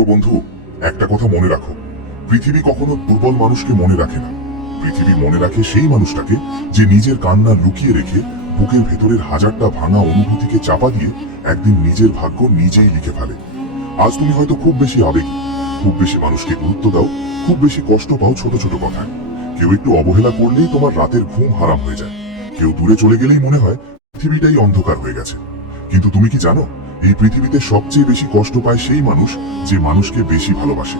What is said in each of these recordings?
প্রিয় বন্ধু, একটা কথা মনে রাখো, পৃথিবী কখনো দুর্বল মানুষকে মনে রাখে না। পৃথিবী মনে রাখে সেই মানুষটাকে যে নিজের কান্না লুকিয়ে রেখে বুকের ভেতরের হাজারটা ভাঙা অনুভূতিকে চাপা দিয়ে একদিন নিজের ভাগ্য নিজেই লিখে ফেলে। আজ তুমি হয়তো খুব বেশি আবেগী, খুব বেশি মানুষকে গুরুত্ব দাও, খুব বেশি কষ্ট পাও ছোট ছোট কথায়। কেউ একটু অবহেলা করলেই তোমার রাতের ঘুম হারাম হয়ে যায়। কেউ দূরে চলে গেলেই মনে হয় পৃথিবীটাই অন্ধকার হয়ে গেছে। কিন্তু তুমি কি জানো, এই পৃথিবীতে সবচেয়ে বেশি কষ্ট পায় সেই মানুষ যে মানুষকে বেশি ভালোবাসে।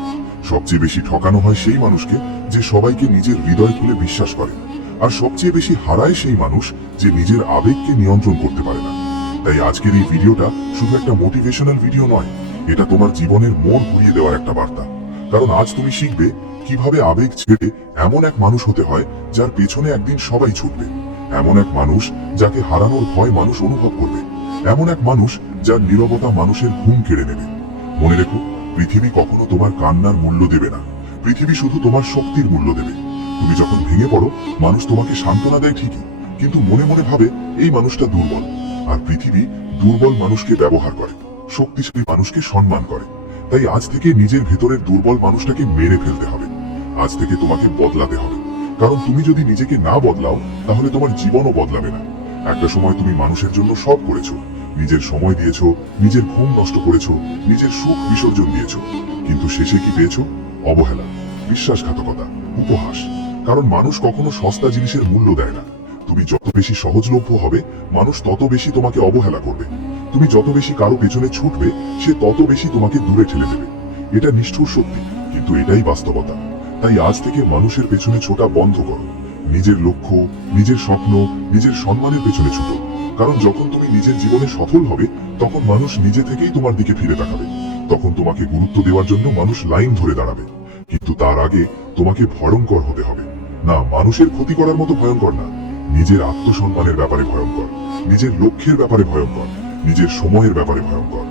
সবচেয়ে বেশি ঠকানো হয় সেই মানুষকে যে সবাইকে নিজের হৃদয় খুলে বিশ্বাস করে। আর সবচেয়ে বেশি হারায় সেই মানুষ যে নিজের আবেগকে নিয়ন্ত্রণ করতে পারে না। তাই আজকের এই ভিডিওটা শুধু একটা মোটিভেশনাল ভিডিও নয়, এটা তোমার জীবনের মোড় ঘুরিয়ে দেওয়ার একটা বার্তা। কারণ আজ তুমি শিখবে কিভাবে আবেগ ছেড়ে এমন এক মানুষ হতে হয় যার পেছনে একদিন সবাই ছুটবে। এমন এক মানুষ যাকে হারানোর ভয় মানুষ অনুভব করবে। এমন এক মানুষ যার নীরবতা মানুষের ঘুম কেড়ে নেবে। মনে রেখো, পৃথিবী কখনো তোমার কান্নার মূল্য দেবে না। পৃথিবী শুধু তোমার শক্তির মূল্য দেবে। তুমি যখন ভেঙে পড়ো, মানুষ তোমাকে সান্ত্বনা দেয় ঠিকই, কিন্তু মনে মনে ভাবে এই মানুষটা দুর্বল। আর পৃথিবী দুর্বল মানুষকে ব্যবহার করে, শক্তিশালী মানুষকে সম্মান করে। তাই আজ থেকে নিজের ভেতরের দুর্বল মানুষটাকে মেরে ফেলতে হবে। আজ থেকে তোমাকে বদলাতে হবে। কারণ তুমি যদি নিজেকে না বদলাও, তাহলে তোমার জীবনও বদলাবে না। একটা সময় তুমি মানুষের জন্য সব করেছো, নিজের সময় দিয়েছো, নিজের ঘুম নষ্ট করেছো, নিজের সুখ বিসর্জন দিয়েছো, কিন্তু শেষে কি পেয়েছো? অবহেলা, বিশ্বাসঘাতকতা, উপহাস। কারণ মানুষ কখনো সস্তা জিনিসের মূল্য দেয় না। তুমি যত বেশি সহজলভ্য হবে, মানুষ তত বেশি তোমাকে অবহেলা করবে। তুমি যত বেশি কারো পেছনে ছুটবে, সে তত বেশি তোমাকে দূরে ঠেলে দেবে। এটা নিষ্ঠুর সত্যি, কিন্তু এটাই বাস্তবতা। তাই আজ থেকে মানুষের পেছনে ছোটা বন্ধ করো। নিজের লক্ষ্য, নিজের স্বপ্ন, নিজের সম্মানের পেছনে ছুটো। কারণ যখন তুমি নিজের জীবনে সফল হবে, তখন মানুষ নিজে থেকেই তোমার দিকে ফিরে তাকাবে। তখন তোমাকে গুরুত্ব দেওয়ার জন্য মানুষ লাইন ধরে দাঁড়াবে। কিন্তু তার আগে তোমাকে ভয়ঙ্কর হতে হবে। না, মানুষের ক্ষতি করার মতো ভয়ঙ্কর না, নিজের আত্মসম্মানের ব্যাপারে ভয়ঙ্কর, নিজের লক্ষ্যের ব্যাপারে ভয়ঙ্কর, নিজের সময়ের ব্যাপারে ভয়ঙ্কর।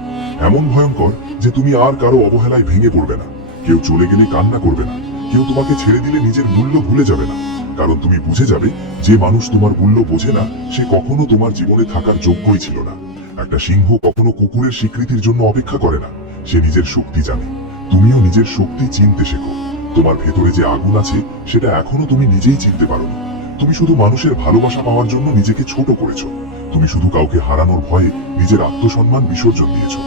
এমন ভয়ঙ্কর যে তুমি আর কারো অবহেলায় ভেঙে পড়বে না। কেউ চলে গেলে কান্না করবে না, কেউ তোমাকে ছেড়ে দিলে নিজের মূল্য ভুলে যাবে না। কারণ তুমি বুঝে যাবে, যে মানুষ তোমার মূল্য বোঝে না, সে কখনো তোমার জীবনে থাকার যোগ্যই ছিল না। একটা সিংহ কখনো কুকুরের স্বীকৃতির জন্য অপেক্ষা করে না, সে নিজের শক্তি জানে। তুমিও নিজের শক্তি চিনতে শেখো। তোমার ভেতরে যে আগুন আছে, সেটা এখনো তুমি নিজেই চিনতে পারোনি। তুমি শুধু মানুষের ভালোবাসা পাওয়ার জন্য নিজেকে ছোট করেছো। তুমি শুধু কাউকে হারানোর ভয়ে নিজের আত্মসম্মান বিসর্জন দিয়েছো।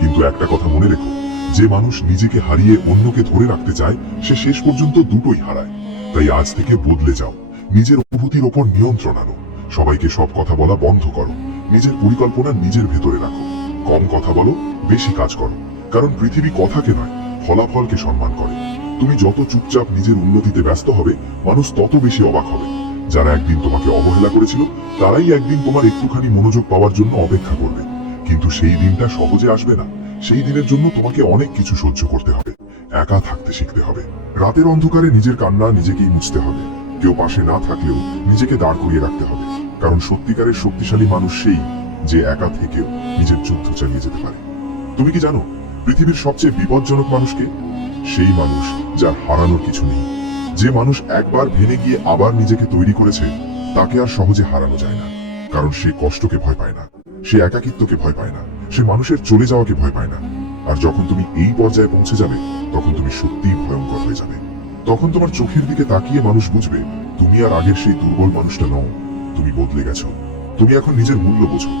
কিন্তু একটা কথা মনে রেখো, যে মানুষ নিজেকে হারিয়ে অন্যকে ধরে রাখতে চায়, সে শেষ পর্যন্ত দুটোই হারায়। তাই আজ থেকে বদলে যাও, নিজের অনুভূতির ওপর নিয়ন্ত্রণ আনো। সবাইকে সব কথা বলা বন্ধ করো। নিজের পরিকল্পনা নিজের ভেতরে রাখো। কম কথা বলো, বেশি কাজ করো। কারণ পৃথিবী কথাকে নয়, ফলাফলকে সম্মান করে। তুমি যত চুপচাপ নিজের উন্নতিতে ব্যস্ত হবে, মানুষ তত বেশি অবাক হবে। যারা একদিন তোমাকে অবহেলা করেছিল, তারাই একদিন তোমার একটুখানি মনোযোগ পাওয়ার জন্য অপেক্ষা করবে। কিন্তু সেই দিনটা সহজে আসবে না। সেই দিনের জন্য তোমাকে অনেক কিছু সহ্য করতে হবে। একা থাকতে শিখতে হবে। রাতের অন্ধকারে নিজের কান্না নিজেকেই মুছতে হবে। কেউ পাশে না থাকলেও নিজেকে দাঁড় করিয়ে রাখতে হবে। কারণ সত্যিকারের শক্তিশালী মানুষ সেই, যে একা থেকেও নিজের যুদ্ধ চালিয়ে যেতে পারে। তুমি কি জানো, পৃথিবীর সবচেয়ে বিপজ্জনক মানুষকে? সেই মানুষ যার হারানোর কিছু নেই। যে মানুষ একবার ভেঙে গিয়ে আবার নিজেকে তৈরি করেছে, তাকে আর সহজে হারানো যায় না। কারণ সে কষ্টকে ভয় পায় না, সে একাকিত্বকে ভয় পায় না, সে মানুষের চলে যাওয়াকে ভয় পায় না। আর যখন তুমি এই পর্যায়ে পৌঁছে যাবে, তখন তুমি সত্যিই ভয়ঙ্কর হয়ে যাবে। তখন তোমার চোখের দিকে তাকিয়ে মানুষ বুঝবে, তুমি আর আগের সেই দুর্বল মানুষটা নও। তুমি বদলে গেছো। তুমি এখন নিজের মূল্য বোঝো।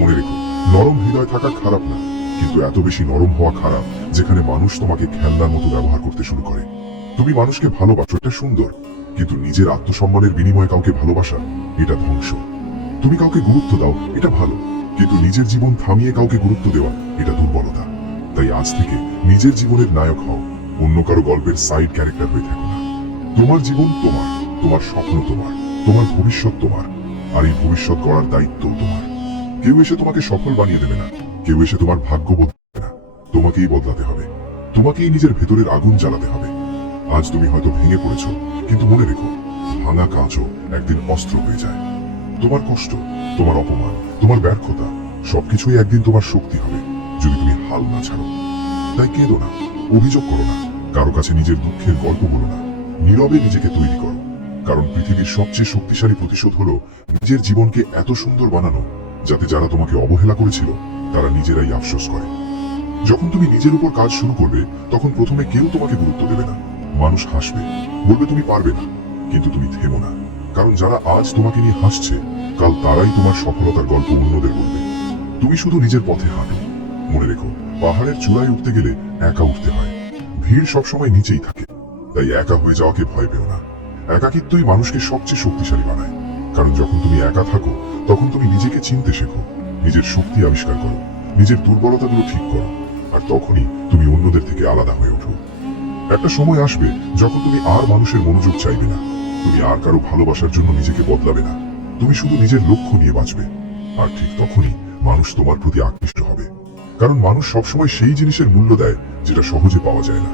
মনে রেখো, নরম হৃদয় থাকা খারাপ না, কিন্তু এত বেশি নরম হওয়া খারাপ যেখানে মানুষ তোমাকে খেলনার মতো ব্যবহার করতে শুরু করে। তুমি মানুষকে ভালোবাসো, এটা সুন্দর, কিন্তু নিজের আত্মসম্মানের বিনিময়ে কাউকে ভালোবাসা, এটা ধ্বংস। তুমি কাউকে গুরুত্ব দাও, এটা ভালো, কিন্তু নিজের জীবন থামিয়ে কাউকে গুরুত্ব দেওয়া, এটা দুর্বলতা। তাই আজ থেকে নিজের জীবনের নায়ক হও, অন্য কারো গল্পের সাইড ক্যারেক্টার হয়ে থাকো না। তোমার জীবন তোমার, তোমার স্বপ্ন তোমার, তোমার ভবিষ্যৎ তোমার। আর এই ভবিষ্যৎ গড়ার দায়িত্বও তোমার। কেউ এসে তোমাকে সফল বানিয়ে দেবে না, কেউ এসে তোমার ভাগ্য বদলাবে না। তোমাকেই বদলাতে হবে। তোমাকেই নিজের ভেতরের আগুন জ্বালাতে হবে। আজ তুমি হয়তো ভেঙে পড়েছো, কিন্তু মনে রেখো, ভাঙা কাঁচও একদিন অস্ত্র হয়ে যায়। তোমার কষ্ট, তোমার অপমান, তোমার ব্যর্থতা, সবকিছুই একদিন তোমার শক্তি হবে, যদি তুমি হাল না ছাড়ো। তাই কেঁদো না, অভিযোগ করো না, কারো কাছে নিজের দুঃখের গল্প বলো না। নীরবে নিজেকে তৈরি করো। কারণ পৃথিবীর সবচেয়ে শক্তিশালী প্রতিশোধ হলো নিজের জীবনকে এত সুন্দর বানানো, যাতে যারা তোমাকে অবহেলা করেছিল, তারা নিজেরাই আফসোস করে। যখন তুমি নিজের উপর কাজ শুরু করবে তখন প্রথমে কেউ তোমাকে গুরুত্ব দেবে না। মানুষ হাসবে, বলবে তুমি পারবে না, কিন্তু তুমি থেমো না। কারণ যারা আজ তোমাকে নিয়ে হাসছে, কাল তারাই তোমার সফলতার গল্প অন্যদের বলবে। তুমি শুধু নিজের পথে হাঁটো। মনে রেখো, পাহাড়ের চূড়ায় উঠতে গেলে একা উঠতে হয়। ভিড় সবসময় নিচেই থাকে, তাই একা হয়ে যাওয়াকে ভয় পেও না। একাকিত্বই মানুষকে সবচেয়ে শক্তিশালী বানায়। কারণ যখন তুমি একা থাকো তখন তুমি নিজেকে চিনতে শেখো, নিজের শক্তি আবিষ্কার করো, নিজের দুর্বলতাগুলো ঠিক করো, আর তখনই তুমি অন্যদের থেকে আলাদা হয়ে ওঠো। একটা সময় আসবে যখন তুমি আর মানুষের মনোযোগ চাইবে না, তুমি আর কারো ভালোবাসার জন্য নিজেকে বদলাবে না, তুমি শুধু নিজের লক্ষ্য নিয়ে বাঁচবে। আর ঠিক তখনই মানুষ তোমার প্রতি আকৃষ্ট হবে। কারণ মানুষ সবসময় সেই জিনিসের মূল্য দেয় যেটা সহজে পাওয়া যায় না।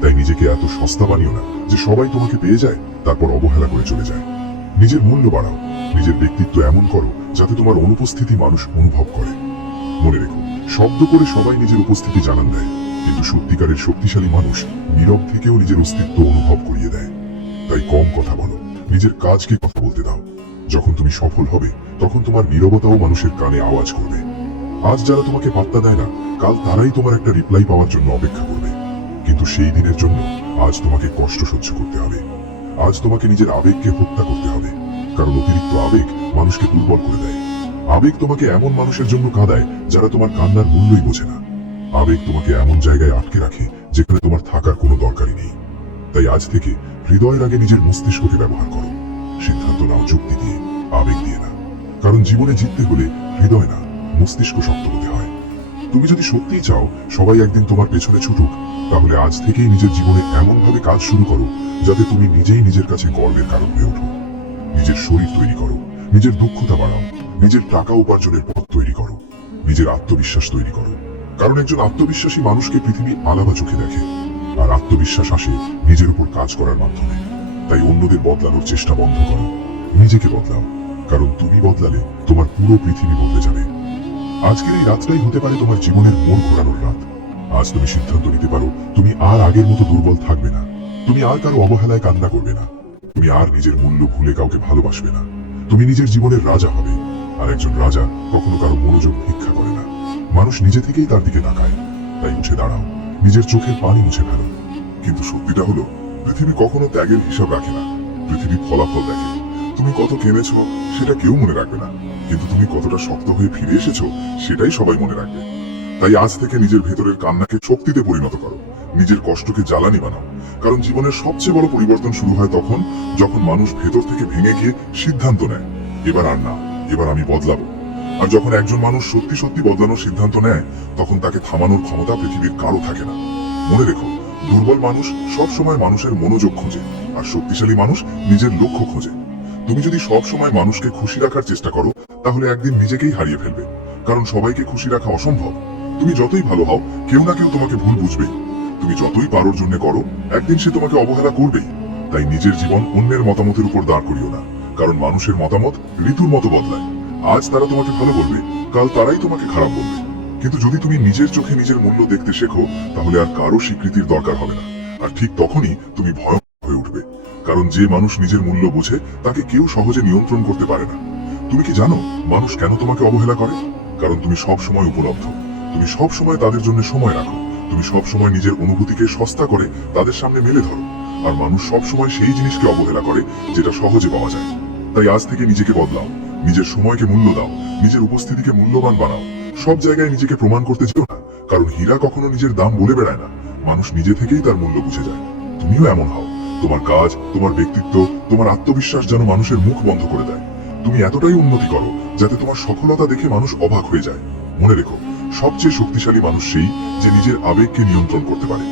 তাই নিজেকে এত সস্তা বানিও না যে সবাই তোমাকে পেয়ে যায় তারপর অবহেলা করে চলে যায়। নিজের মূল্য বাড়াও, নিজের ব্যক্তিত্ব এমন করো যাতে তোমার অনুপস্থিতি মানুষ অনুভব করে। মনে রেখো, শব্দ করে সবাই নিজের উপস্থিতি জানান দেয়, কিন্তু সত্যিকারের শক্তিশালী মানুষ নীরব থেকেও নিজের অস্তিত্ব অনুভব করিয়ে দেয়। তাই কম কথা বলো, নিজের কাজকে কথা বলতে দাও। যখন তুমি সফল হবে তখন তোমার নীরবতাও মানুষের কানে আওয়াজ করবে। আজ যারা তোমাকে পাত্তা দেয় না, কাল তারাই তোমার একটা রিপ্লাই পাওয়ার জন্য অপেক্ষা করবে। কিন্তু সেই দিনের জন্য আজ তোমাকে কষ্ট সহ্য করতে হবে। আজ তোমাকে নিজের আবেগকে হত্যা করতে হবে। কারণ অতিরিক্ত আবেগ মানুষকে দুর্বল করে দেয়। আবেগ তোমাকে এমন মানুষের জন্য কাঁদায় যারা তোমার কান্নার মূল্যই বোঝে না। আবেগ তোমাকে এমন জায়গায় আটকে রাখে যেখানে তোমার থাকার কোনো দরকারই নেই। তাই আজ থেকে হৃদয়ের আগে নিজের মস্তিষ্ককে ব্যবহার করো। সিদ্ধান্ত নাও যুক্তি দিয়ে, আবেগ দিয়ে না। কারণ জীবনে জিততে হলে হৃদয় না, মস্তিষ্ক শক্ত হতে হয়। তুমি যদি সত্যিই চাও সবাই একদিন তোমার পেছনে ছুটুক, তাহলে আজ থেকেই নিজের জীবনে এমনভাবে কাজ শুরু করো যাতে তুমি নিজেই নিজের কাছে গর্বের কারণ হয়ে ওঠো। নিজের শরীর তৈরি করো, নিজের দক্ষতা বাড়াও, নিজের টাকা উপার্জনের পথ তৈরি করো, নিজের আত্মবিশ্বাস তৈরি করো। কারণ একজন আত্মবিশ্বাসী মানুষকে পৃথিবী আলাদা চোখে দেখে, আর আত্মবিশ্বাস আসে নিজের উপর কাজ করার মাধ্যমে। তাই অন্যদের বদলানোর চেষ্টা বন্ধ করো, নিজেকে বদলাও। কারণ তুমি বদলালে তোমার পুরো পৃথিবী বদলে যাবে। আজকের এই রাতটাই হতে পারে তোমার জীবনের মোড় ঘোরানোর রাত। আজ তুমি সিদ্ধান্ত নিতে পারো তুমি আর আগের মতো দুর্বল থাকবে না, তুমি আর কারো অবহেলায় কান্না করবে না, তুমি আর নিজের মূল্য ভুলে কাউকে ভালোবাসবে না। তুমি নিজের জীবনের রাজা হবে। আর একজন রাজা কখনো কারো মনোযোগ ভিক্ষা করে না, মানুষ নিজে থেকেই তার দিকে তাকায়। তাই উঠে দাঁড়াও, নিজের চোখের পানি মুছে ফেলো। কিন্তু সত্যিটা হলো, পৃথিবী কখনো ত্যাগের হিসাব রাখে না, পৃথিবী ফলাফল দেখে। তুমি কত কেনেছ সেটা কেউ মনে রাখবে না, কিন্তু তুমি কতটা শক্ত হয়ে ফিরে এসেছো সেটাই সবাই মনে রাখবে। তাই আজ থেকে নিজের ভেতরের কান্নাকে শক্তিতে পরিণত করো, নিজের কষ্টকে জ্বালানি বানাও। কারণ জীবনের সবচেয়ে বড় পরিবর্তন শুরু হয় তখন যখন মানুষ ভেতর থেকে ভেঙে গিয়ে সিদ্ধান্ত নেয়, এবার আর না, এবার আমি বদলাবো। আর যখন একজন মানুষ সত্যি সত্যি বদলানোর সিদ্ধান্ত নেয় তখন তাকে থামানোর ক্ষমতা পৃথিবীর কারো থাকে না। মনে রেখো, দুর্বল মানুষ সব সময় মানুষের মনোযোগ খোঁজে, আর শক্তিশালী মানুষ নিজের লক্ষ্য খোঁজে। তুমি যদি সব সময় মানুষকে খুশি রাখার চেষ্টা করো তাহলে একদিন নিজেকেই হারিয়ে ফেলবে। কারণ সবাইকে খুশি রাখা অসম্ভব। তুমি যতই ভালো হও, কেউ না কেউ তোমাকে ভুল বুঝবেই। তুমি যতই পারোর জন্য করো, একদিন সে তোমাকে অবহেলা করবেই। তাই নিজের জীবন অন্যের মতামতের উপর দাঁড় করিও না। কারণ মানুষের মতামত ঋতুর মতো বদলায়। আজ তারা তোমাকে ভালো বলবে, কাল তারাই তোমাকে খারাপ বলবে। কিন্তু যদি তুমি নিজের চোখে নিজের মূল্য দেখতে শেখো তাহলে আর কারো স্বীকৃতির দরকার হবে না। আর ঠিক তখনই তুমি ভয়ঙ্কর হয়ে উঠবে। কারণ যে মানুষ নিজের মূল্য বোঝে তাকে কেউ সহজে নিয়ন্ত্রণ করতে পারে না। তুমি কি জানো মানুষ কেন তোমাকে অবহেলা করে? কারণ তুমি সব সময় উপলব্ধ, তুমি সব সময় তাদের জন্য সময় রাখো, তুমি সব সময় নিজের অনুভূতিকে সস্তা করে তাদের সামনে মেলে ধরো। আর মানুষ সব সময় সেই জিনিসকে অবহেলা করে যেটা সহজে পাওয়া যায়। তাই আজ থেকে নিজেকে বদলাও, নিজের সময়কে মূল্য দাও, নিজের উপস্থিতিকে মূল্যবান বানাও। সব জায়গায় নিজেকে প্রমাণ করতে যেও না, কারণ হীরা কখনো নিজের দাম বলে বেড়ায় না, মানুষ নিজে থেকেই তার মূল্য বুঝে যায়। তুমিও এমন হও। তোমার কাজ, তোমার ব্যক্তিত্ব, তোমার আত্মবিশ্বাস যেন মানুষের মুখ বন্ধ করে দেয়। তুমি এতটাই উন্নতি করো যাতে তোমার সফলতা দেখে মানুষ অবাক হয়ে যায়। মনে রেখো, সবচেয়ে শক্তিশালী মানুষ সেই যে নিজের আবেগকে নিয়ন্ত্রণ করতে পারে।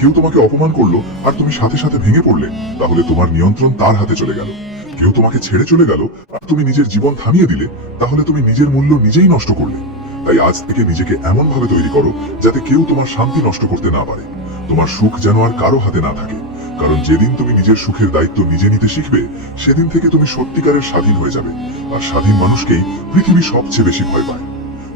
কেউ তোমাকে অপমান করলো আর তুমি সাথে সাথে ভেঙে পড়লে, তাহলে তোমার নিয়ন্ত্রণ তার হাতে চলে গেল। কেউ তোমাকে ছেড়ে চলে গেল আর তুমি নিজের জীবন থামিয়ে দিলে, তাহলে তুমি নিজের মূল্য নিজেই নষ্ট করলে। তাই আজ থেকে নিজেকে এমন ভাবে তৈরি করো যাতে কেউ তোমার শান্তি নষ্ট করতে না পারে। তোমার সুখ যেন আর কারো হাতে না থাকে। কারণ যেদিন তুমি নিজের সুখের দায়িত্ব নিজে নিতে শিখবে, সেদিন থেকে তুমি সত্যিকারের স্বাধীন হয়ে যাবে। আর স্বাধীন মানুষকেই পৃথিবী সবচেয়ে বেশি ভয় পায়।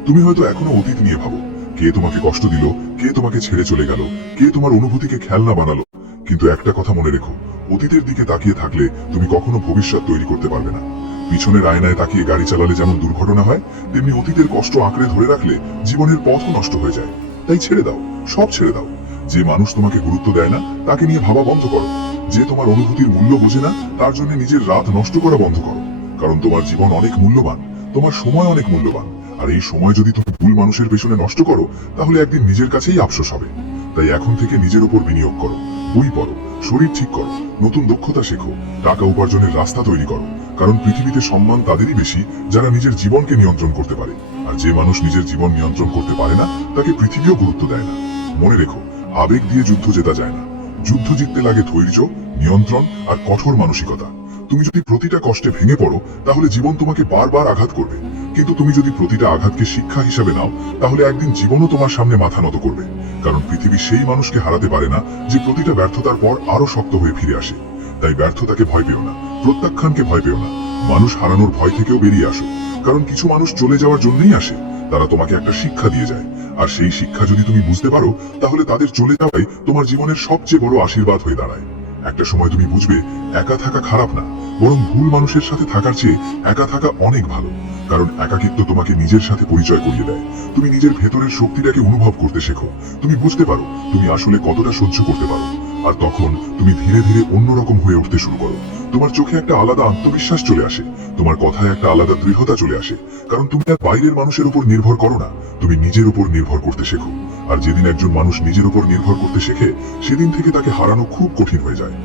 তুমি হয়তো এখনো অতীত নিয়ে ভাবো, কে তোমাকে কষ্ট দিল, কে তোমাকে ছেড়ে চলে গেল, কে তোমার অনুভূতিকে খেলনা বানালো। কিন্তু একটা কথা মনে রেখো, অতীতের দিকে তাকিয়ে থাকলে তুমি কখনো ভবিষ্যৎ তৈরি করতে পারবে না। পিছনের আয়নায় তাকিয়ে গাড়ি চালালে যেমন দুর্ঘটনা হয়, তেমনি অতীতের কষ্ট আঁকড়ে ধরে রাখলে জীবনের পথও নষ্ট হয়ে যায়। তাই ছেড়ে দাও, সব ছেড়ে দাও। যে মানুষ তোমাকে গুরুত্ব দেয় না তাকে নিয়ে ভাবা বন্ধ করো। যে তোমার অনুভূতির মূল্য বোঝে না তার জন্য নিজের রাত নষ্ট করা বন্ধ করো। কারণ তোমার জীবন অনেক মূল্যবান, তোমার সময় অনেক মূল্যবান। আর এই সময় যদি তুমি ভুল মানুষের পেছনে নষ্ট করো তাহলে একদিন নিজের কাছেই আফসোস হবে। তাই এখন থেকে নিজের উপর বিনিয়োগ করো, বই পড়ো, শরীর ঠিক করো, নতুন দক্ষতা শেখো, টাকা উপার্জনের রাস্তা তৈরি করো। কারণ পৃথিবীতে সম্মান তাদেরই বেশি যারা নিজের জীবনকে নিয়ন্ত্রণ করতে পারে। আর যে মানুষ নিজের জীবন নিয়ন্ত্রণ করতে পারে না তাকে পৃথিবীও গুরুত্ব দেয় না। মনে রেখো, আবেগ দিয়ে যুদ্ধ জেতা যায় না। যুদ্ধ জিততে লাগে ধৈর্য, নিয়ন্ত্রণ আর কঠোর মানসিকতা। তুমি যদি প্রতিটা কষ্টে ভেঙে পড়ো তাহলে জীবন তোমাকে বারবার আঘাত করবে। কিন্তু তুমি যদি প্রতিটা আঘাতকে শিক্ষা হিসাবে নাও তাহলে একদিন জীবনও তোমার সামনে মাথা নত করবে। কারণ পৃথিবী সেই মানুষকে হারাতে পারে না যে প্রতিটা ব্যর্থতার পর আরো শক্ত হয়ে ফিরে আসে। তাই ব্যর্থতাকে ভয় পেও না, প্রত্যাখ্যানকে ভয় পেও না। মানুষ হারানোর ভয় থেকেও বেরিয়ে আসো। কারণ কিছু মানুষ চলে যাওয়ার জন্যই আসে। তারা তোমাকে একটা শিক্ষা দিয়ে যায়। আর সেই শিক্ষা যদি তুমি বুঝতে পারো তাহলে তাদের চলে যাওয়াই তোমার জীবনের সবচেয়ে বড় আশীর্বাদ হয়ে দাঁড়ায়। একটা সময় তুমি বুঝবে একা থাকা খারাপ না, বরং ভুল মানুষের সাথে থাকার চেয়ে একা থাকা অনেক ভালো। কারণ একাকিত্ব তোমাকে নিজের সাথে পরিচয় করিয়ে দেয়। তুমি নিজের ভেতরের শক্তিটাকে অনুভব করতে শেখো। তুমি বুঝতে পারো তুমি আসলে কতটা সহ্য করতে পারো। আর তখন তুমি ধীরে ধীরে অন্যরকম হয়ে উঠতে শুরু করো। তোমার চোখে একটা আলাদা আত্মবিশ্বাস চলে আসে, তোমার কথায় একটা আলাদা দৃঢ়তা চলে আসে। কারণ তুমি আর বাইরের মানুষের উপর নির্ভর করো না, তুমি নিজের উপর নির্ভর করতে শেখো। আর যেদিন একজন মানুষ নিজের উপর নির্ভর করতে শেখে সেদিন থেকে তাকে হারানো খুব কঠিন হয়ে যায়।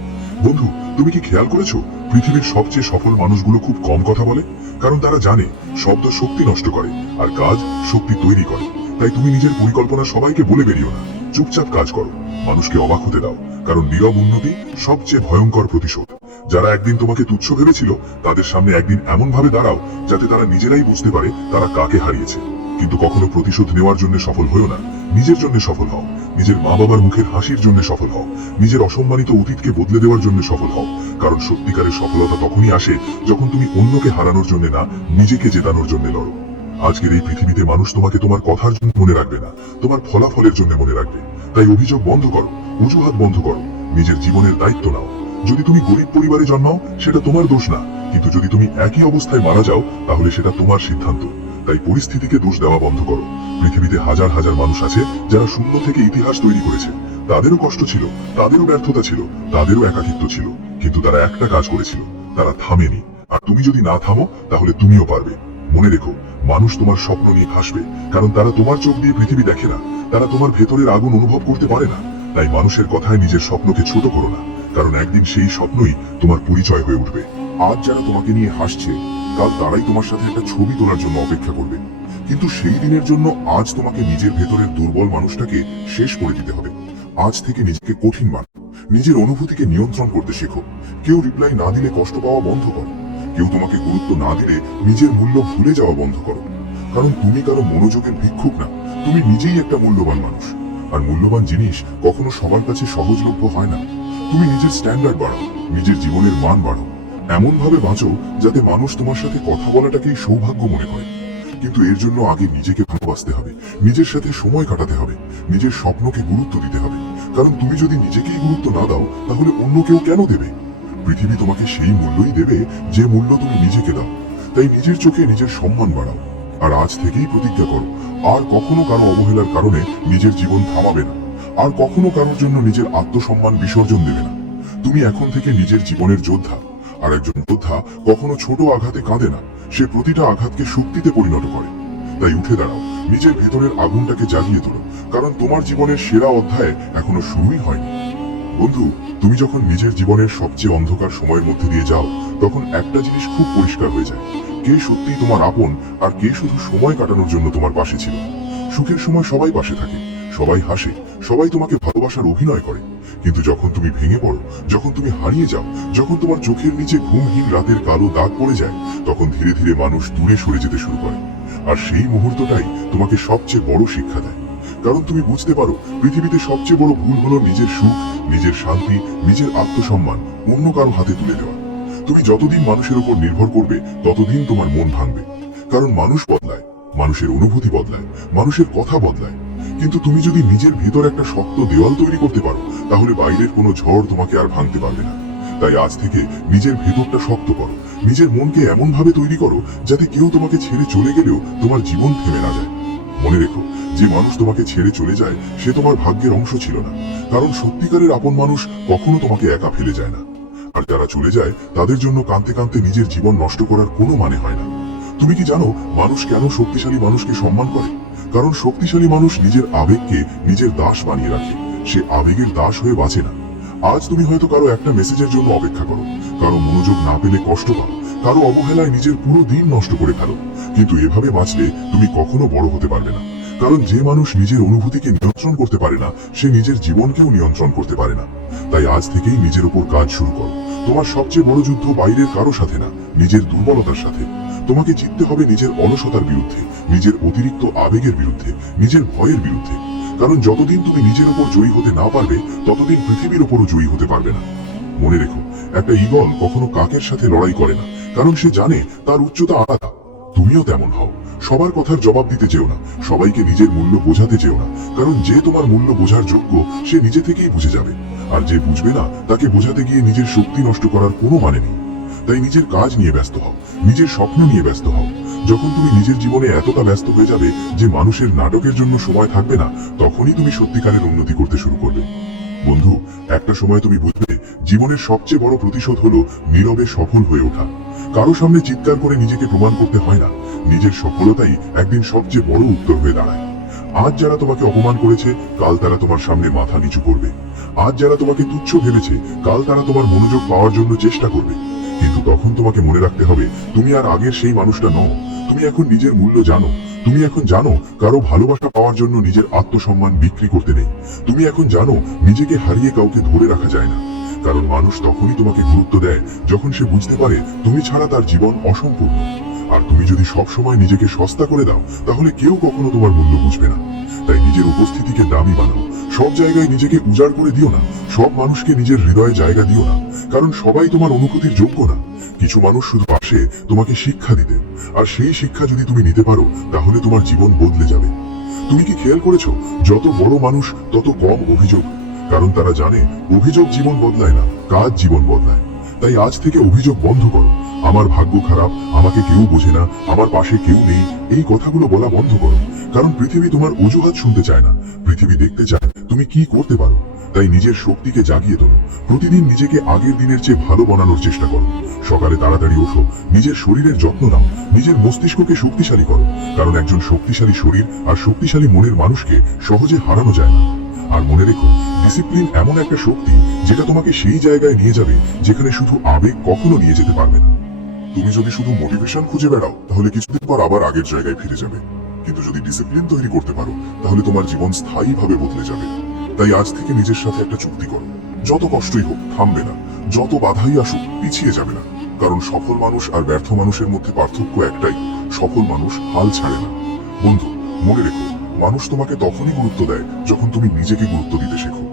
বন্ধু, তুমি কি খেয়াল করেছো পৃথিবীর সবচেয়ে সফল মানুষগুলো খুব কম কথা বলে? কারণ তারা জানে শব্দ শক্তি নষ্ট করে আর কাজ শক্তি তৈরি করে। তাই তুমি নিজের পরিকল্পনা সবাইকে বলে বেরিও না, চুপচাপ কাজ করো, মানুষকে অবাক হতে দাও। কারণ নীরব উন্নতি সবচেয়ে ভয়ঙ্কর প্রতিশোধ। যারা একদিন তোমাকে তুচ্ছ ভেবেছিল তাদের সামনে একদিন এমন ভাবে দাঁড়াও যাতে তারা নিজেরাই বুঝতে পারে তারা কাকে হারিয়েছে। কিন্তু কখনো প্রতিশোধ নেওয়ার জন্য সফল হয়েও না, নিজের জন্য সফল হও। নিজের মা বাবার মুখের হাসির জন্য সফল হও, নিজের অসম্মানিত অতীতকে বদলে দেওয়ার জন্য সফল হও। কারণ সত্যিকারের সফলতা তখনই আসে যখন তুমি অন্যকে হারানোর জন্য না, নিজেকে জেতানোর জন্য লড়ো। আজকের এই পৃথিবীতে মানুষ তোমাকে তোমার কথার জন্য মনে রাখবে না, তোমার ফলাফলের জন্য মনে রাখবে। তাই অভিযোগ বন্ধ করো, অজুহাত বন্ধ করো, নিজের জীবনের দায়িত্ব নাও। যদি তুমি গরিব পরিবারে জন্মাও সেটা তোমার দোষ না, কিন্তু যদি তুমি একই অবস্থায় মারা যাও তাহলে সেটা তোমার সিদ্ধান্ত। তাই পরিস্থিতিকে দোষ দেওয়া বন্ধ করো। পৃথিবীতে হাজার হাজার মানুষ আছে যারা শূন্য থেকে ইতিহাস তৈরি করেছে। তাদেরও কষ্ট ছিল, তাদেরও ব্যর্থতা ছিল, তাদেরও একাকিত্ব ছিল, কিন্তু তারা একটা কাজ করেছিল, তারা থামেনি। আর তুমি যদি না থামো তাহলে তুমিও পারবে। মনে রেখো, মানুষ তোমার স্বপ্ন নিয়ে হাসবে, কারণ তারা তোমার চোখ দিয়ে পৃথিবী দেখে না, তারা তোমার ভেতরের আগুন অনুভব করতে পারে না। তাই মানুষের কথায় নিজের স্বপ্নকে ছোট করো না, কারণ একদিন সেই স্বপ্নই তোমার পরিচয় হয়ে উঠবে। আজ যারা তোমাকে নিয়ে হাসছে কাল তারাই তোমার সাথে একটা ছবি তোলার জন্য অপেক্ষা করবে। কিন্তু সেই দিনের জন্য আজ তোমাকে নিজের ভেতরের দুর্বল মানুষটাকে শেষ করে দিতে হবে। আজ থেকে নিজেকে কঠিন মানো, নিজের অনুভূতিকে নিয়ন্ত্রণ করতে শেখো। কেউ রিপ্লাই না দিলে কষ্ট পাওয়া বন্ধ করো, কেউ তোমাকে গুরুত্ব না দিলে নিজের মূল্য ভুলে যাওয়া বন্ধ করো। কারণ তুমি কারো মনোযোগের ভিক্ষুক না, তুমি নিজেই একটা মূল্যবান মানুষ। আর মূল্যবান জিনিস কখনো সবার কাছে সহজলভ্য হয় না। তুমি নিজের স্ট্যান্ডার্ড বাড়াও, নিজের জীবনের মান বাড়াও, এমন ভাবে বাঁচো যাতে মানুষ তোমার সাথে কথা বলাটাকেই সৌভাগ্য মনে করে। কিন্তু এর জন্য আগে নিজেকে ভালোবাসতে হবে, নিজের সাথে সময় কাটাতে হবে, নিজের স্বপ্নকে গুরুত্ব দিতে হবে। কারণ তুমি যদি নিজেকেই গুরুত্ব না দাও তাহলে অন্য কেউ কেন দেবে? পৃথিবী তোমাকে সেই মূল্যই দেবে যে মূল্য তুমি নিজেকে দাও। তাই নিজের চোখে নিজের সম্মান বাড়াও। আর আজ থেকেই প্রতিজ্ঞা করো, আর কখনো কারো অবহেলার কারণে নিজের জীবন থামাবে না, আর কখনো কারোর জন্য নিজের আত্মসম্মান বিসর্জন দেবে না। তুমি এখন থেকে নিজের জীবনের যোদ্ধা। আর একজন যোদ্ধা কখনো ছোট আঘাতে কাঁদে না, সে প্রতিটা আঘাতকে শক্তিতে পরিণত করে। তাই উঠে দাঁড়াও, নিজের ভেতরের আগুনটাকে জ্বালিয়ে তোলো, কারণ তোমার জীবনের সেরা অধ্যায় এখনো শুরুই হয়নি। বন্ধু, তুমি যখন নিজের জীবনের সবচেয়ে অন্ধকার সময়ের মধ্যে দিয়ে যাও তখন একটা জিনিস খুব পরিষ্কার হয়ে যায়, কে সত্যিই তোমার আপন আর কে শুধু সময় কাটানোর জন্য তোমার পাশে ছিল। সুখের সময় সবাই পাশে থাকে, সবাই হাসে, সবাই তোমাকে ভালোবাসার অভিনয় করে। কিন্তু যখন তুমি ভেঙে পড়ো, যখন তুমি হারিয়ে যাও, যখন তোমার চোখের নিচে ঘুমহীন রাতের কালো দাগ পড়ে যায়, তখন ধীরে ধীরে মানুষ দূরে সরে যেতে শুরু করে। আর সেই মুহূর্তটাই তোমাকে সবচেয়ে বড় শিক্ষা দেয়। কারণ তুমি বুঝতে পারো পৃথিবীতে সবচেয়ে বড় ভুল হলো নিজের সুখ, নিজের শান্তি, নিজের আত্মসম্মান অন্য কারো হাতে তুলে দেওয়া। তুমি যতদিন মানুষের উপর নির্ভর করবে ততদিন তোমার মন ভাঙবে। কারণ মানুষ বদলায়, মানুষের অনুভূতি বদলায়, মানুষের কথা বদলায়। কিন্তু তুমি যদি নিজের ভেতর একটা শক্ত দেওয়াল তৈরি করতে পারো তাহলে বাইরের কোনো ঝড় তোমাকে আর ভাঙতে পারবে না। তাই আজ থেকে নিজের ভেতরটা শক্ত করো, নিজের মনকে এমন ভাবে তৈরি করো যাতে কেউ তোমাকে ছেড়ে চলে গেলেও তোমার জীবন থেমে না যায়। মনে রেখো, যে মানুষ তোমাকে ছেড়ে চলে যায় সে তোমার ভাগ্যের অংশ ছিল না, কারণ সত্যিকারের আপন মানুষ কখনো তোমাকে একা ফেলে যায় না। আর যারা চলে যায় তাদের জন্য কাঁদতে কাঁদতে নিজের জীবন নষ্ট করার কোনো মানে হয় না। তুমি কি জানো মানুষ কেন শক্তিশালী মানুষকে সম্মান করে? কারণ শক্তিশালী মানুষ নিজের আবেগকে নিজের দাস বানিয়ে রাখে, সে আবেগের দাস হয়ে বাঁচে না। আজ তুমি হয়তো কারো একটা মেসেজের জন্য অপেক্ষা করো, কারো মনোযোগ না পেলে কষ্ট পাও, কারো অবহেলায় নিজের পুরো দিন নষ্ট করে ফেলো, কিন্তু এভাবে বাঁচলে তুমি কখনো বড় হতে পারবে না। কারণ যে মানুষ নিজের অনুভূতিকে নিয়ন্ত্রণ করতে পারে না সে নিজের জীবনকেও নিয়ন্ত্রণ করতে পারে না। তাই আজ থেকেই নিজের উপর কাজ শুরু করো। তোমার সবচেয়ে বড় যুদ্ধ বাইরের কারো সাথে না, নিজের দুর্বলতার সাথে। তোমাকে জিততে হবে নিজের অলসতার বিরুদ্ধে, নিজের অতিরিক্ত আবেগের বিরুদ্ধে, নিজের ভয়ের বিরুদ্ধে। কারণ যতদিন তুমি নিজের উপর জয়ী হতে না পারবে ততদিন পৃথিবীর উপরও জয়ী হতে পারবে না। মনে রেখো, একটা ঈগল কখনো কাকের সাথে লড়াই করে না, কারণ সে জানে তার উচ্চতা আলাদা। তুমিও তেমন হও, সবার কথার জবাব দিতে চেও না, সবাইকে নিজের মূল্য বোঝাতে চেও না, কারণ যে তোমার মূল্য বোঝার যোগ্য সে নিজে থেকেই বুঝে যাবে। আর যে বুঝবে না তাকে বোঝাতে গিয়ে নিজের শক্তি নষ্ট করার কোনো মানে নেই। তাই নিজের কাজ নিয়ে ব্যস্ত হও, নিজের স্বপ্ন নিয়ে ব্যস্ত হও। যখন তুমি নিজের জীবনে এতটা ব্যস্ত হয়ে যাবে যে মানুষের নাটকের জন্য সময় থাকবে না, তখনই তুমি সত্যিকারের উন্নতি করতে শুরু করবে। বন্ধু, একটা সময় তুমি বুঝবে জীবনের সবচেয়ে বড় প্রতিশোধ হলো নীরবে সফল হয়ে ওঠা। কারো সামনে চিৎকার করে নিজেকে প্রমাণ করতে হয় না, নিজের সফলতাই একদিন সবচেয়ে বড় উত্তর হয়ে দাঁড়ায়। আজ যারা তোমাকে অপমান করেছে কাল তারা তোমার সামনে মাথা নিচু করবে। আজ যারা তোমাকে তুচ্ছ ভেবেছে কাল তারা তোমার মনোযোগ পাওয়ার জন্য চেষ্টা করবে। কিন্তু তখন তোমাকে মনে রাখতে হবে তুমি আর আগের সেই মানুষটা নও। তুমি এখন নিজের মূল্য জানো। তুমি এখন জানো কারো ভালোবাসা পাওয়ার জন্য নিজের আত্মসম্মান বিক্রি করতে নেই। তুমি এখন জানো নিজেকে হারিয়ে কাউকে ধরে রাখা যায় না। কারণ মানুষ তখনই তোমাকে গুরুত্ব দেয় যখন সে বুঝতে পারে তুমি ছাড়া তার জীবন অসম্পূর্ণ। আর তুমি যদি সব সময় নিজেকে সস্তা করে দাও তাহলে কেউ কখনো তোমার মূল্য বুঝবে না। তাই নিজের উপস্থিতিকে দামি বানাও। সব জায়গায় নিজেকে উজাড় করে দিও না, সব মানুষকে নিজের হৃদয়ে জায়গা দিও না, কারণ সবাই তোমার অনুভূতির যোগ্য না। কিছু মানুষ শুধু আসে তোমাকে শিক্ষা দিতে, আর সেই শিক্ষা যদি তুমি নিতে পারো তাহলে তোমার জীবন বদলে যাবে। তুমি কি খেয়াল করেছো যত বড় মানুষ তত কম অভিযোগ? কারণ তারা জানে অভিযোগ জীবন বদলায় না, কাজ জীবন বদলায়। তাই আজ থেকে অভিযোগ বন্ধ করো। আমার ভাগ্য খারাপ, আমাকে কেউ বোঝে না, আমার পাশে কেউ নেই, এই কথাগুলো বলা বন্ধ করো। কারণ পৃথিবী তোমার অজুহাত শুনতে চায় না, পৃথিবী দেখতে চায় তুমি কি করতে পারো। তাই নিজের শক্তিকে জাগিয়ে তোলো। প্রতিদিন নিজেকে আগের দিনের চেয়ে ভালো বানানোর চেষ্টা করো। সকালে তাড়াতাড়ি ওঠো, নিজের শরীরের যত্ন নাও, নিজের মস্তিষ্ককে শক্তিশালী করো। কারণ একজন শক্তিশালী শরীর আর শক্তিশালী মনের মানুষকে সহজে হারানো যায় না। আর মনে রেখো, ডিসিপ্লিন এমন একটা শক্তি যেটা তোমাকে সেই জায়গায় নিয়ে যাবে যেখানে শুধু আবেগ কখনো নিয়ে যেতে পারবে না। তুমি যদি শুধু মোটিভেশন খুঁজে বেড়াও তাহলে কিছুদিন পর আবার আগের জায়গায় ফিরে যাবে, কিন্তু যদি ডিসিপ্লিন তৈরি করতে পারো তাহলে তোমার জীবন স্থায়ীভাবে বদলে যাবে। তাই আজ থেকে নিজের সাথে একটা চুক্তি করো, যত কষ্টই হোক থামবে না, যত বাধাই আসুক পিছিয়ে যাবে না। কারণ সফল মানুষ আর ব্যর্থ মানুষের মধ্যে পার্থক্য একটাই, সফল মানুষ হাল ছাড়ে না। বন্ধু, মনে রেখো, মানুষ তোমাকে তখনই গুরুত্ব দেয় যখন তুমি নিজেকে গুরুত্ব দিতে শেখো।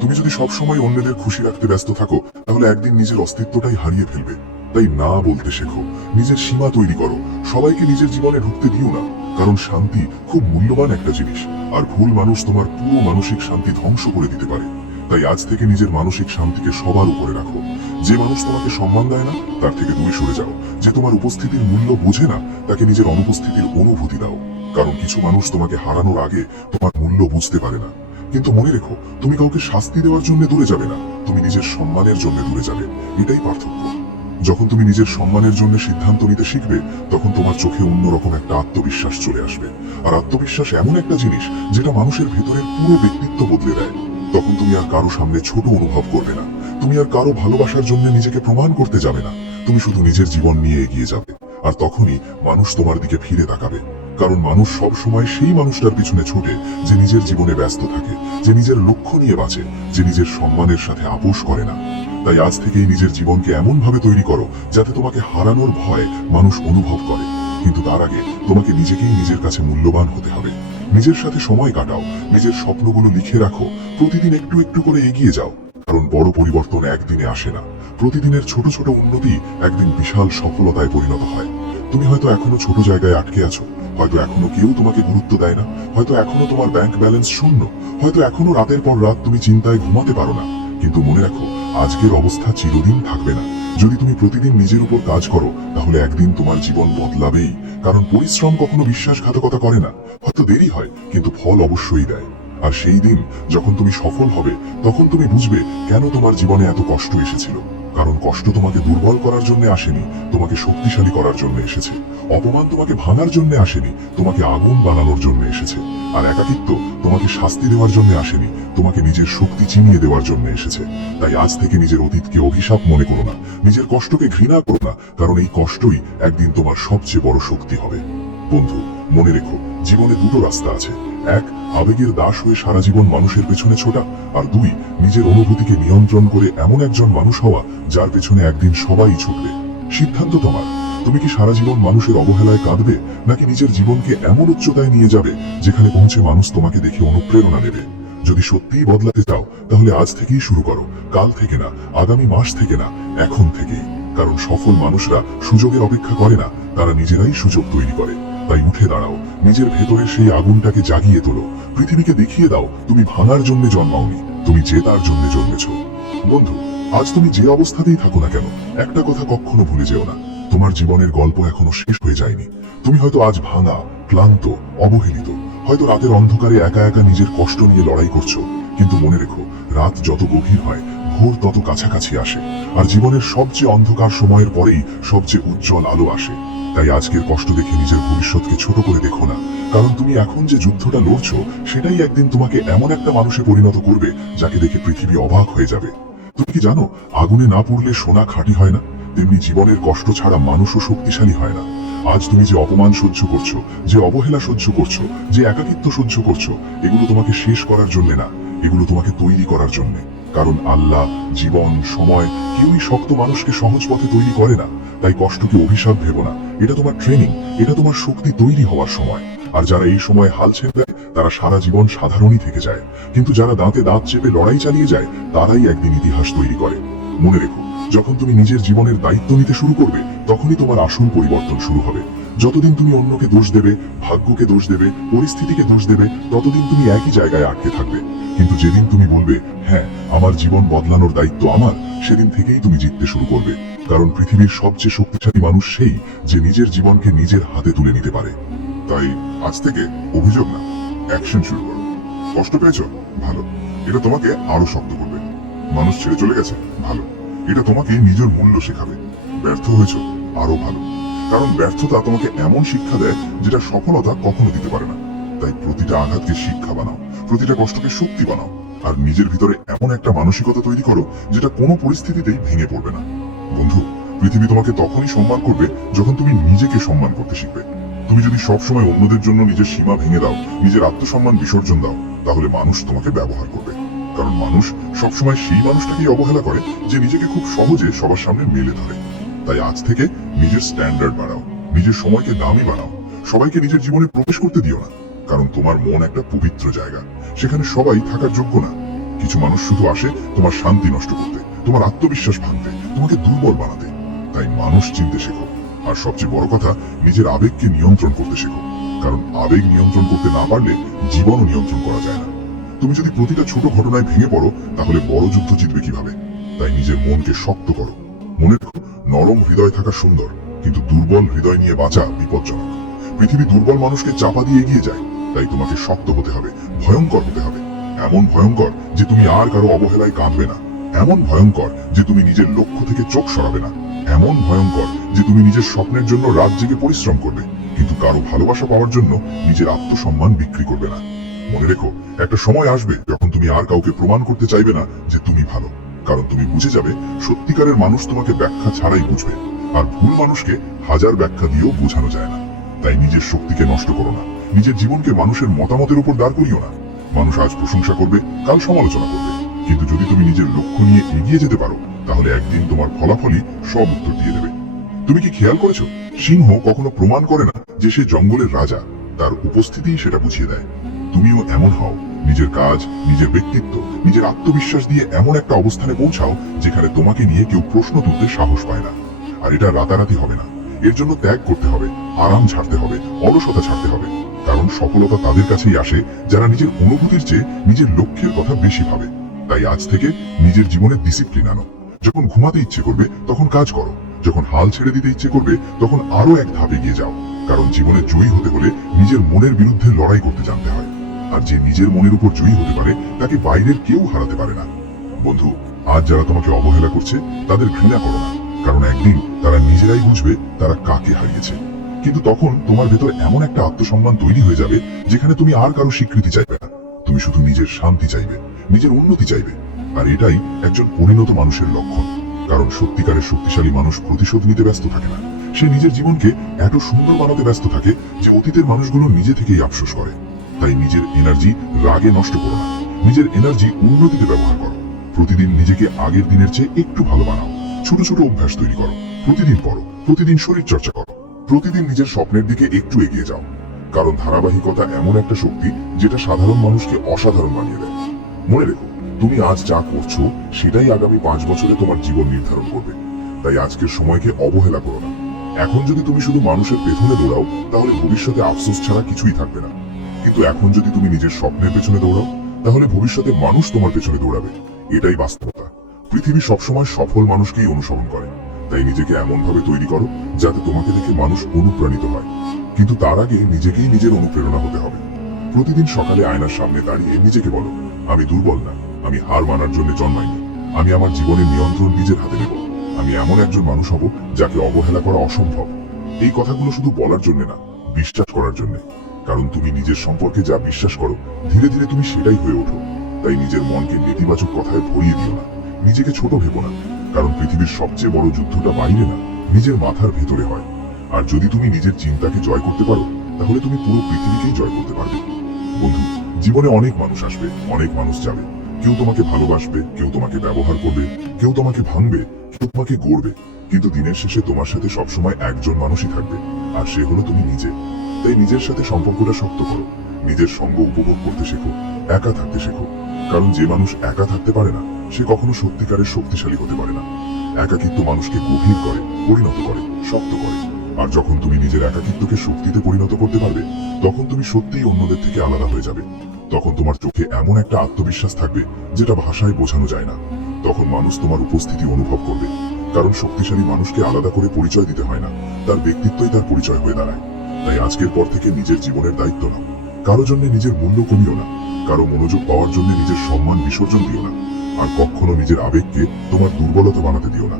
তুমি যদি সবসময় অন্যদের খুশি রাখতে ব্যস্ত থাকো তাহলে একদিন নিজের অস্তিত্বটাই হারিয়ে ফেলবে। তাই না বলতে শেখো, নিজের সীমা তৈরি করো, সবাইকে নিজের জীবনে ঢুকতে দিও না। কারণ শান্তি খুব মূল্যবান একটা জিনিস, আর ভুল মানুষ তোমার পুরো মানসিক শান্তি ধ্বংস করে দিতে পারে। তাই আজ থেকে নিজের মানসিক শান্তিকে সবার উপরে রাখো। যে মানুষ তোমাকে সম্মান দেয় না তার থেকে দূরে সরে যাও। যে তোমার উপস্থিতির মূল্য বোঝে না তাকে নিজের অনুপস্থিতির অনুভূতি দাও। কারণ কিছু মানুষ তোমাকে হারানোর আগে তোমার মূল্য বুঝতে পারে না। কিন্তু মনে রেখো, তুমি কাউকে শাস্তি দেওয়ার জন্য দূরে যাবে না, তুমি নিজের সম্মানের জন্য দূরে যাবে। এটাই পার্থক্য। যখন তুমি নিজের সম্মানের জন্য সিদ্ধান্ত নিতে শিখবে তখন তোমার চোখে অন্যরকম একটা আত্মবিশ্বাস চলে আসবে। আর আত্মবিশ্বাস এমন একটা জিনিস যেটা মানুষের ভেতরের পুরো ব্যক্তিত্ব বদলে দেয়। তখন তুমি আর কারো সামনে ছোট অনুভব করবে না, তুমি আর কারো ভালোবাসার জন্য নিজেকে প্রমাণ করতে যাবে না, তুমি শুধু নিজের জীবন নিয়ে এগিয়ে যাবে। আর তখনই মানুষ তোমার দিকে ফিরে তাকাবে। কারণ মানুষ সব সময় সেই মানুষটার পিছনে ছোটে যে নিজের জীবনে ব্যস্ত থাকে, যে নিজের লক্ষ্য নিয়ে বাঁচে, যে নিজের সম্মানের সাথে আপোষ করে না। তাই আজ থেকেই নিজের জীবনকে এমন ভাবে তৈরি করো যাতে তোমাকে হারানোর ভয় মানুষ অনুভব করে। কিন্তু তার আগে তোমাকে নিজেকেই নিজের কাছে মূল্যবান হতে হবে। নিজের সাথে সময় কাটাও, নিজের স্বপ্নগুলো লিখে রাখো, প্রতিদিন একটু একটু করে এগিয়ে যাও। কারণ বড় পরিবর্তন একদিনে আসে না, প্রতিদিনের ছোট ছোট উন্নতি একদিন বিশাল সফলতায় পরিণত হয়। তুমি হয়তো এখনো ছোট জায়গায় আটকে আছো, হয়তো এখনো কেউ তোমাকে গুরুত্ব দেয় না, হয়তো এখনো তোমার ব্যাংক ব্যালেন্স শূন্য, হয়তো এখনো রাতের পর রাত তুমি চিন্তায় ঘুমাতে পারো না। কিন্তু মনে রাখো, আজকের অবস্থা চিরদিন থাকবে না। যদি তুমি প্রতিদিন নিজের উপর কাজ করো তাহলে একদিন তোমার জীবন বদলাবেই। কারণ পরিশ্রম কখনো বিশ্বাসঘাতকতা করে না। হয়তো দেরি হয়, কিন্তু ফল অবশ্যই দেয়। আর সেই দিন যখন তুমি সফল হবে, তখন তুমি বুঝবে কেন তোমার জীবনে এত কষ্ট এসেছিল। কারণ কষ্ট তোমাকে দুর্বল করার জন্য আসেনি, তোমাকে শক্তিশালী করার জন্য এসেছে। অপমান তোমাকে ভাঙার জন্য আসেনি, তোমাকে আগুন বানানোর জন্য এসেছে। আর একাকিত্ব তোমাকে শাস্তি দেওয়ার জন্য আসেনি, তোমাকে নিজের শক্তি চিনিয়ে দেওয়ার জন্য এসেছে। তাই আজ থেকে নিজের অতীতকে অভিশাপ মনে করো না, নিজের কষ্টকে ঘৃণা করো না, কারণ এই কষ্টই একদিন তোমার সবচেয়ে বড় শক্তি হবে। বন্ধু, মনে রেখো, জীবনে দুটো রাস্তা আছে। এক, আবেগের দাস হয়ে সারা জীবন মানুষের পেছনে ছোটা। আর দুই, নিজের অনুভূতিকে নিয়ন্ত্রণ করে এমন একজন মানুষ হওয়া যার পেছনে একদিন সবাই ছুটবে। সিদ্ধান্ত তোমার। তুমি কি সারা জীবন মানুষের অবহেলায় কাঁদবে, নাকি নিজের জীবনকে এমন উচ্চতায় নিয়ে যাবে যেখানে পৌঁছে মানুষ তোমাকে দেখে অনুপ্রেরণা নেবে? যদি সত্যিই বদলাতে চাও তাহলে আজ থেকেই শুরু করো। কাল থেকে না, আগামী মাস থেকে না, এখন থেকেই। কারণ সফল মানুষরা সুযোগের অপেক্ষা করে না, তারা নিজেরাই সুযোগ তৈরি করে। তাই উঠে দাঁড়াও, নিজের ভেতরের সেই আগুনটাকে জাগিয়ে তোলো। পৃথিবীকে দেখিয়ে দাও তুমি ভাঙার জন্য জন্মাওনি, তুমি জেতার জন্য জন্মেছ। বন্ধু, আজ তুমি যে অবস্থাতেই থাকো না কেন, একটা কথা কখনো ভুলে যেও না, তোমার জীবনের গল্প এখনো শেষ হয়ে যায়নি। তুমি হয়তো আজ ভাঙা, ক্লান্ত, অবহেলিত, হয়তো রাতের অন্ধকারে একা একা নিজের কষ্ট নিয়ে লড়াই করছো। কিন্তু মনে রেখো, রাত যত গভীর হয় ভোর তত কাছাকাছি আসে। আর জীবনের সবচেয়ে অন্ধকার সময়ের পরেই সবচেয়ে উজ্জ্বল আলো আসে। তাই আজকের কষ্ট দেখে নিজের ভবিষ্যৎকে ছোট করে দেখো না। কারণ তুমি এখন যে যুদ্ধটা লড়ছো সেটাই একদিন তোমাকে এমন একটা মানুষে পরিণত করবে যাকে দেখে পৃথিবী অবাক হয়ে যাবে। তুমি কি জানো, আগুনে না পড়লে সোনা খাঁটি হয় না, তেমনি জীবনের কষ্ট ছাড়া মানুষও শক্তিশালী হয় না। আজ তুমি যে অপমান সহ্য করছো, যে অবহেলা সহ্য করছো, যে একাকিত্ব সহ্য করছো, এগুলো তোমাকে শেষ করার জন্য না, এগুলো তোমাকে তৈরি করার জন্য। কারণ আল্লাহ, জীবন, সময় কেউই শক্ত মানুষকে সহজ পথে তৈরি করে না। তাই কষ্টকে অভিশাপ ভেবো না, এটা তোমার ট্রেনিং, এটা তোমার শক্তি তৈরি হওয়ার সময়। আর যারা এই সময় হাল ছেড়ে দেয় তারা সারা জীবন সাধারণই থেকে যায়, কিন্তু যারা দাঁতে দাঁত চেপে লড়াই চালিয়ে যায় তারাই একদিন ইতিহাস তৈরি করে। মনে রেখো, যখন তুমি নিজের জীবনের দায়িত্ব নিতে শুরু করবে তখনই তোমার আসল পরিবর্তন শুরু হবে। যতদিন তুমি অন্যকে দোষ দেবে, ভাগ্যকে দোষ দেবে, পরিস্থিতিকে দোষ দেবে, ততদিন তুমি একই জায়গায় আটকে থাকবে। কিন্তু যেদিন তুমি বলবে, হ্যাঁ, আমার জীবন বদলানোর দায়িত্ব আমার, সেদিন থেকেই তুমি জিততে শুরু করবে। কারণ পৃথিবীর সবচেয়ে শক্তিশালী মানুষ সেই যে নিজের জীবনকে নিজের হাতে তুলে নিতে পারে। তাই আজ থেকে অভিযোগ না, অ্যাকশন শুরু করো। কষ্ট পেয়েছো? ভালো, এটা তোমাকে আরো শক্ত করবে। মানুষ ছেড়ে চলে গেছে? ভালো, এটা তোমাকে নিজের মূল্য শেখাবে। ব্যর্থ হয়েছো? আরো ভালো, কারণ ব্যর্থতা তোমাকে এমন শিক্ষা দেয় যেটা সফলতা কখনো দিতে পারে না। তাই প্রতিটা আঘাতকে শিক্ষা বানাও, প্রতিটা কষ্টকে শক্তি বানাও, আর নিজের ভিতরে এমন একটা মানসিকতা তৈরি করো যেটা কোনো পরিস্থিতিতেই ভেঙে পড়বে না। বন্ধু, পৃথিবী তোমাকে তখনই সম্মান করবে যখন তুমি নিজেকে সম্মান করতে শিখবে। তুমি যদি সবসময় অন্যদের জন্য নিজের সীমা ভেঙে দাও, নিজের আত্মসম্মান বিসর্জন দাও, তাহলে মানুষ তোমাকে ব্যবহার করবে। কারণ মানুষ সবসময় সেই মানুষটাকেই অবহেলা করে যে নিজেকে খুব সহজে সবার সামনে মেলে ধরে। তাই আজ থেকে নিজের স্ট্যান্ডার্ড বাড়াও, নিজের সময়কে দামি বানাও, সবাইকে নিজের জীবনে প্রবেশ করতে দিও না। কারণ তোমার মন একটা পবিত্র জায়গা, সেখানে সবাই থাকার যোগ্য না। কিছু মানুষ শুধু আসে তোমার শান্তি নষ্ট করতে, তোমার আত্মবিশ্বাস ভাঙতে, তোমাকে দুর্বল বানাতে। তাই মানুষ চিনতে শেখো, আর সবচেয়ে বড় কথা, নিজের আবেগকে নিয়ন্ত্রণ করতে শেখো। কারণ আবেগ নিয়ন্ত্রণ করতে না পারলে জীবনও নিয়ন্ত্রণ করা যায় না। তুমি যদি প্রতিটা ছোট ঘটনায় ভেঙে পড়ো তাহলে বড় যুদ্ধ জিতবে কিভাবে? তাই নিজের মনকে শক্ত করো। মনে রেখো, নরম হৃদয় থাকা সুন্দর, কিন্তু দুর্বল হৃদয় নিয়ে বাঁচা বিপজ্জনক। পৃথিবী দুর্বল মানুষকে চাপা দিয়ে এগিয়ে যায়। তাই তোমাকে শক্ত হতে হবে, ভয়ঙ্কর হতে হবে। এমন ভয়ঙ্কর যে তুমি আর কারো অবহেলায় কাঁদবে না, এমন ভয়ঙ্কর যে তুমি নিজের লক্ষ্য থেকে চোখ সরাবে না, এমন ভয়ঙ্কর যে তুমি নিজের স্বপ্নের জন্য রাত জেগে পরিশ্রম করবে, কিন্তু কারো ভালোবাসা পাওয়ার জন্য নিজের আত্মসম্মান বিক্রি করবে না। মনে রেখো, একটা সময় আসবে যখন তুমি আর কাউকে প্রমাণ করতে চাইবে না যে তুমি ভালো। কারণ তুমি বুঝে যাবে, সত্যিকারের মানুষ তোমাকে ব্যাখ্যা ছাড়াই বুঝবে, আর ভুল মানুষকে হাজার ব্যাখ্যা দিয়েও বোঝানো যায় না। তাই নিজের শক্তিকে নষ্ট করো না, নিজের জীবনকে মানুষের মতামতের উপর দাঁড় করিও না। মানুষ আজ প্রশংসা করবে, কাল সমালোচনা করবে, কিন্তু যদি তুমি নিজের লক্ষ্য নিয়ে এগিয়ে যেতে পারো তাহলে একদিন তোমার ফলাফলই সব উত্তর দিয়ে দেবে। তুমি কি খেয়াল করেছো, সিংহ কখনো প্রমাণ করে না যে সে জঙ্গলের রাজা, তার উপস্থিতিই সেটা বুঝিয়ে দেয়। তুমিও এমন হও, নিজের কাজ, নিজের ব্যক্তিত্ব, নিজের আত্মবিশ্বাস দিয়ে এমন একটা অবস্থানে পৌঁছাও যেখানে তোমাকে নিয়ে কেউ প্রশ্ন তুলতে সাহস পায় না। আর এটা রাতারাতি হবে না, এর জন্য ত্যাগ করতে হবে, আরাম ছাড়তে হবে, অলসতা ছাড়তে হবে। কারণ সফলতা তাদের কাছেই আসে যারা নিজের অনুভূতির চেয়ে নিজের লক্ষ্যের কথা বেশি ভাবে। তাই আজ থেকে নিজের জীবনে ডিসিপ্লিন আনো, যখন ঘুমাতে ইচ্ছে করবে তখন কাজ করো, যখন হাল ছেড়ে দিতে ইচ্ছে করবে তখন আরো এক ধাপ এগিয়ে যাও। কারণ জীবনে জয়ী হতে হলে নিজের মনের বিরুদ্ধে লড়াই করতে জানতে হয়। আর যে নিজের মনের উপর জয়ী হতে পারে তাকে বাইরের কেউ হারাতে পারে না। বন্ধু, আজ যারা তোমাকে অবহেলা করছে তাদের ঘৃণা করো না, কারণ একদিন তারা নিজেরাই বুঝবে তারা কাকে হারিয়েছে। কিন্তু তখন তোমার ভেতর এমন একটা আত্মসম্মান তৈরি হয়ে যাবে যেখানে তুমি আর কারো স্বীকৃতি চাইবে না, তুমি শুধু নিজের শান্তি চাইবে, নিজের উন্নতি চাইবে। আর এটাই একজন পরিণত মানুষের লক্ষণ। কারণ সত্যিকারের শক্তিশালী মানুষ প্রতিশোধ নিতে ব্যস্ত থাকে না, সে নিজের জীবনকে এত সুন্দর বানাতে ব্যস্ত থাকে যে অতীতের মানুষগুলো নিজে থেকেই আফসোস করে। তাই নিজের এনার্জি রাগে নষ্ট করো না, নিজের এনার্জি উন্নতিতে ব্যবহার করো। প্রতিদিন নিজেকে আগের দিনের চেয়ে একটু ভালো বানাও, ছোট ছোট অভ্যাস তৈরি করো, প্রতিদিন পড়ো, প্রতিদিন শরীর চর্চা করো, প্রতিদিন নিজের স্বপ্নের দিকে একটু এগিয়ে যাও। কারণ ধারাবাহিকতা এমন একটা শক্তি যেটা সাধারণ মানুষকে অসাধারণ বানিয়ে দেয়। মনে রেখো, তুমি আজ যা করছো সেটাই আগামী 5 বছরে তোমার জীবন নির্ধারণ করবে। তাই আজকের সময়কে অবহেলা করো না। এখন যদি তুমি শুধু মানুষের পেছনে দৌড়াও তাহলে ভবিষ্যতে আফসোস ছাড়া কিছুই থাকবে না। কিন্তু এখন যদি তুমি নিজের স্বপ্নের পেছনে দৌড়াও তাহলে ভবিষ্যতে মানুষ তোমার পেছনে দৌড়াবে। এটাই বাস্তবতা। পৃথিবী সবসময় সফল মানুষকেই অনুসরণ করে। তাই নিজেকে এমন ভাবে তৈরি করো যাতে তোমাকে দেখে মানুষ অনুপ্রাণিত হয়। কিন্তু তার আগে নিজেকেই নিজের অনুপ্রেরণা হতে হবে। প্রতিদিন সকালে আয়নার সামনে দাঁড়িয়ে নিজেকে বলো, আমি দুর্বল না, আমি হার মানার জন্য জন্মাইনি, আমি আমার জীবনের নিয়ন্ত্রণ নিজের হাতে নেব, আমি এমন একজন মানুষ হব যাকে অবহেলা করা অসম্ভব। এই কথাগুলো শুধু বলার জন্য না, বিশ্বাস করার জন্য। কারণ তুমি নিজের সম্পর্কে যা বিশ্বাস করো ধীরে ধীরে তুমি সেটাই হয়ে ওঠো। তাই নিজের মনকে নেতিবাচক কথায় ভরিয়ে দিও না, নিজেকে ছোট ভেবো না। কারণ পৃথিবীর সবচেয়ে বড় যুদ্ধটা বাইরে না, নিজের মাথার ভেতরে হয়। আর যদি তুমি নিজের চিন্তাকে জয় করতে পারো তাহলে তুমি পুরো পৃথিবীকেই জয় করতে পারবে। বন্ধু, জীবনে অনেক মানুষ আসবে, অনেক মানুষ যাবে। কেউ তোমাকে ভালোবাসবে, কেউ তোমাকে ব্যবহার করবে, কেউ তোমাকে ভাঙবে, কেউ তোমাকে গড়বে। কিন্তু দিনের শেষে তোমার সাথে সবসময় একজন মানুষই থাকবে, আর সে হলো তুমি নিজে। তাই নিজের সাথে সম্পর্কটা শক্ত করো, নিজের সঙ্গ উপভোগ করতে শেখো, একা থাকতে শেখো। কারণ যে মানুষ একা থাকতে পারে না সে কখনো সত্যিকারের শক্তিশালী হতে পারে না। একাকিত্ব মানুষকে গভীর করে, পরিণত করে, শক্ত করে। আর যখন তুমি নিজের একাকিত্বকে শক্তিতে পরিণত করতে পারবে তখন তুমি সত্যিই অন্যদের থেকে আলাদা হয়ে যাবে। তখন তোমার চোখে এমন একটা আত্মবিশ্বাস থাকবে যেটা ভাষায় বোঝানো যায় না। তখন মানুষ তোমার উপস্থিতি অনুভব করবে। কারণ শক্তিশালী মানুষকে আলাদা করে পরিচয় দিতে হয় না, তার ব্যক্তিত্বই তার পরিচয় হয়ে দাঁড়ায়। তাই আজকের পর থেকে নিজের জীবনের দায়িত্ব নাও। কারো জন্য নিজের মূল্য কমিও না, কারো মনোযোগ পাওয়ার জন্য নিজের সম্মান বিসর্জন দিও না। আর কখনো নিজের আবেগকে তোমার দুর্বলতা বানাতে দিও না।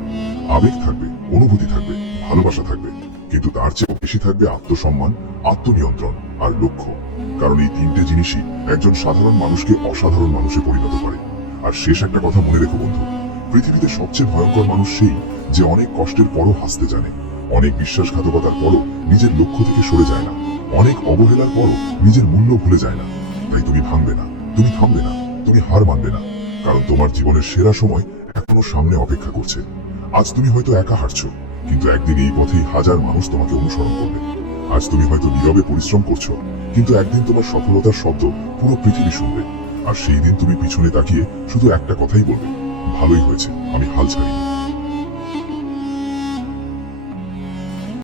আবেগ থাকবে, অনুভূতি থাকবে, ভালোবাসা থাকবে, কিন্তু তার চেয়েও বেশি থাকবে আত্মসম্মান, আত্মনিয়ন্ত্রণ আর লক্ষ্য। কারণ এই তিনটে জিনিসই একজন সাধারণ মানুষকে অসাধারণ মানুষে পরিণত করে। আর শেষ একটা কথা মনে রেখো বন্ধু, পৃথিবীতে সবচেয়ে ভয়ঙ্কর মানুষ সেই যে অনেক কষ্টের পরও হাসতে জানে, অনেক বিশ্বাসঘাতকতার পরও নিজের লক্ষ্য থেকে সরে যায় না, অনেক অবহেলার পরও নিজের মূল্য ভুলে যায় না। তাই তুমি ভাঙবে না, তুমি থামবে না, তুমি হার মানবে না। কারণ তোমার জীবনের সেরা সময় এখনো সামনে অপেক্ষা করছে। আজ তুমি হয়তো একা হাঁটছো, কিন্তু একদিন এই পথেই হাজার মানুষ তোমাকে অনুসরণ করবে। আজ তুমি হয়তো নীরবে পরিশ্রম করছো, কিন্তু একদিন তোমার সফলতার শব্দ পুরো পৃথিবী শুনবে। আর সেই দিন তুমি পিছনে তাকিয়ে শুধু একটা কথাই বলবে, ভালোই হয়েছে, আমি হাল ছাড়িনি।